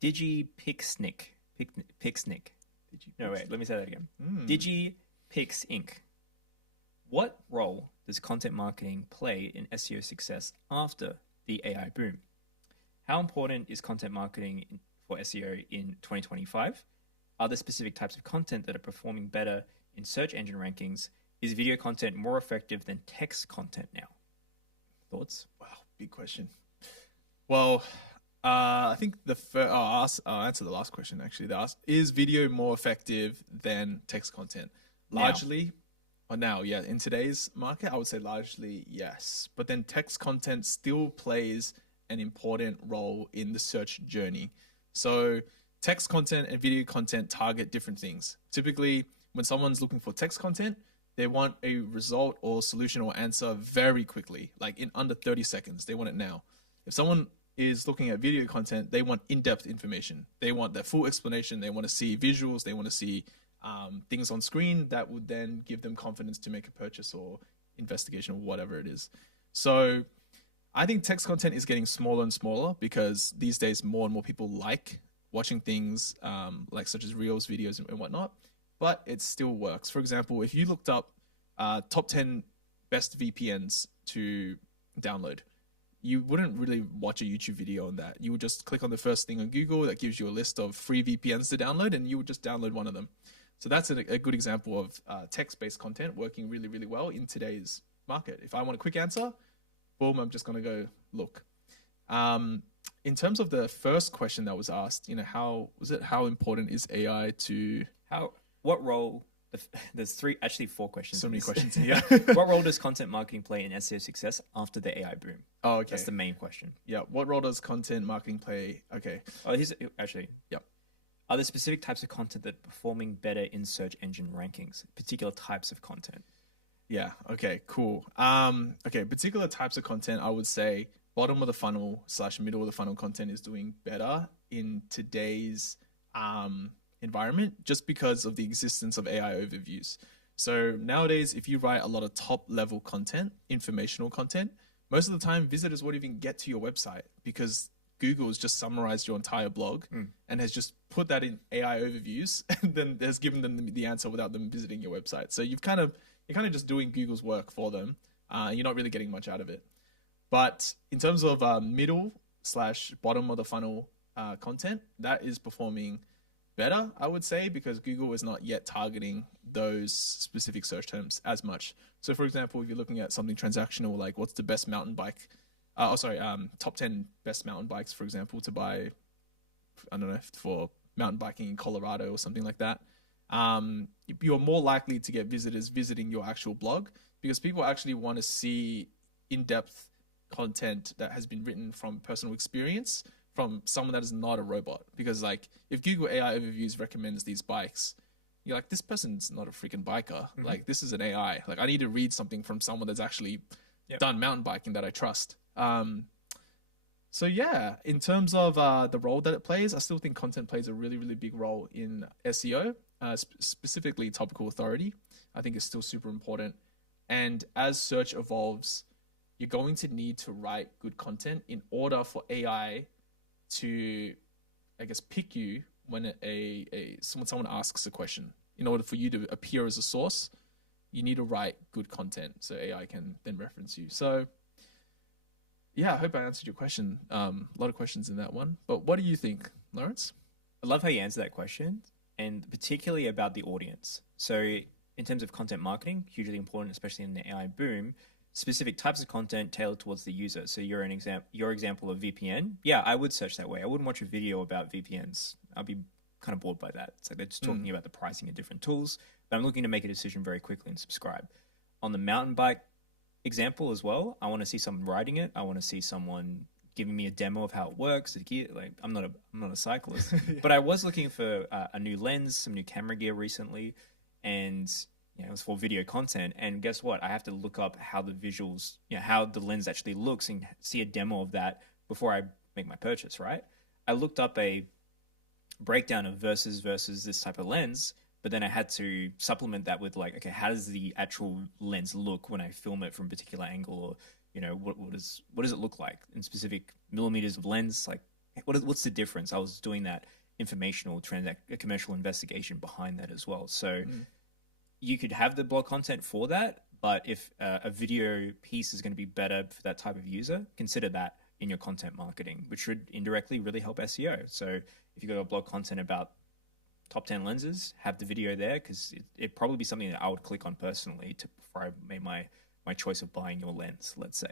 DigiPixnick. Pixnick. No, wait, let me say that again. DigiPix Inc. What role does content marketing play in SEO success after the AI boom? How important is content marketing for SEO in 2025? Are there specific types of content that are performing better in search engine rankings? Is video content more effective than text content now? Thoughts? Wow, big question. Well, I think I'll answer the last question actually. Is video more effective than text content? Largely, now, yeah, in today's market, I would say largely yes. But then text content still plays an important role in the search journey. So text content and video content target different things. Typically, when someone's looking for text content, they want a result or solution or answer very quickly, like in under 30 seconds. They want it now. If someone is looking at video content, they want in-depth information. They want that full explanation. They want to see visuals. They want to see things on screen that would then give them confidence to make a purchase or investigation or whatever it is. So I think text content is getting smaller and smaller because these days more and more people like watching things like such as reels, videos, and whatnot. But it still works. For example, if you looked up top 10 best VPNs to download, you wouldn't really watch a YouTube video on that. You would just click on the first thing on Google that gives you a list of free VPNs to download, and you would just download one of them. So that's a good example of text-based content working really, really well in today's market. If I want a quick answer, boom, I'm just going to go look. In terms of the first question that was asked, how important is AI to... What role, there's actually four questions. So many questions here. What role does content marketing play in SEO success after the AI boom? Oh, okay. That's the main question. Yeah. What role does content marketing play? Okay. Oh, yep. Are there specific types of content that are performing better in search engine rankings? Particular types of content? Yeah. Okay, cool. Okay. Particular types of content, I would say bottom of the funnel / middle of the funnel content is doing better in today's, environment just because of the existence of AI overviews. So nowadays, if you write a lot of top level content, informational content, most of the time visitors won't even get to your website because Google has just summarized your entire blog and has just put that in AI overviews and then has given them the answer without them visiting your website. So you're kind of just doing Google's work for them. You're not really getting much out of it. But in terms of middle / bottom of the funnel content, that is performing better, I would say, because Google is not yet targeting those specific search terms as much. So for example, if you're looking at something transactional, like what's the best mountain bike, top 10 best mountain bikes, for example, to buy, I don't know, for mountain biking in Colorado or something like that, you're more likely to get visitors visiting your actual blog because people actually want to see in-depth content that has been written from personal experience from someone that is not a robot. Because like if Google AI overviews recommends these bikes, you're like, this person's not a freaking biker. Like this is an AI. Like I need to read something from someone that's actually done mountain biking that I trust. So yeah, in terms of the role that it plays, I still think content plays a really, really big role in SEO, specifically topical authority. I think it's still super important. And as search evolves, you're going to need to write good content in order for AI to, I guess, pick you when someone asks a question. In order for you to appear as a source, you need to write good content so AI can then reference you. So yeah, I hope I answered your question. A lot of questions in that one. But what do you think, Lawrence? I love how you answer that question, and particularly about the audience. So in terms of content marketing, hugely important, especially in the AI boom, specific types of content tailored towards the user. So your example of VPN, yeah, I would search that way. I wouldn't watch a video about VPNs. I'd be kind of bored by that. It's like they're just talking about the pricing of different tools, but I'm looking to make a decision very quickly and subscribe. On the mountain bike example as well, I want to see someone riding it. I want to see someone giving me a demo of how it works. Like I'm not a cyclist, but I was looking for a new lens, some new camera gear recently, and it was for video content. And guess what? I have to look up how the visuals, how the lens actually looks and see a demo of that before I make my purchase, right? I looked up a breakdown of versus this type of lens, but then I had to supplement that with like, okay, how does the actual lens look when I film it from a particular angle? Or, what does it look like in specific millimeters of lens? Like, what's the difference? I was doing that informational commercial investigation behind that as well. So you could have the blog content for that, but if a video piece is going to be better for that type of user, consider that in your content marketing, which would indirectly really help SEO. So if you've got a blog content about top 10 lenses, have the video there, because it'd probably be something that I would click on personally before I made my choice of buying your lens, let's say.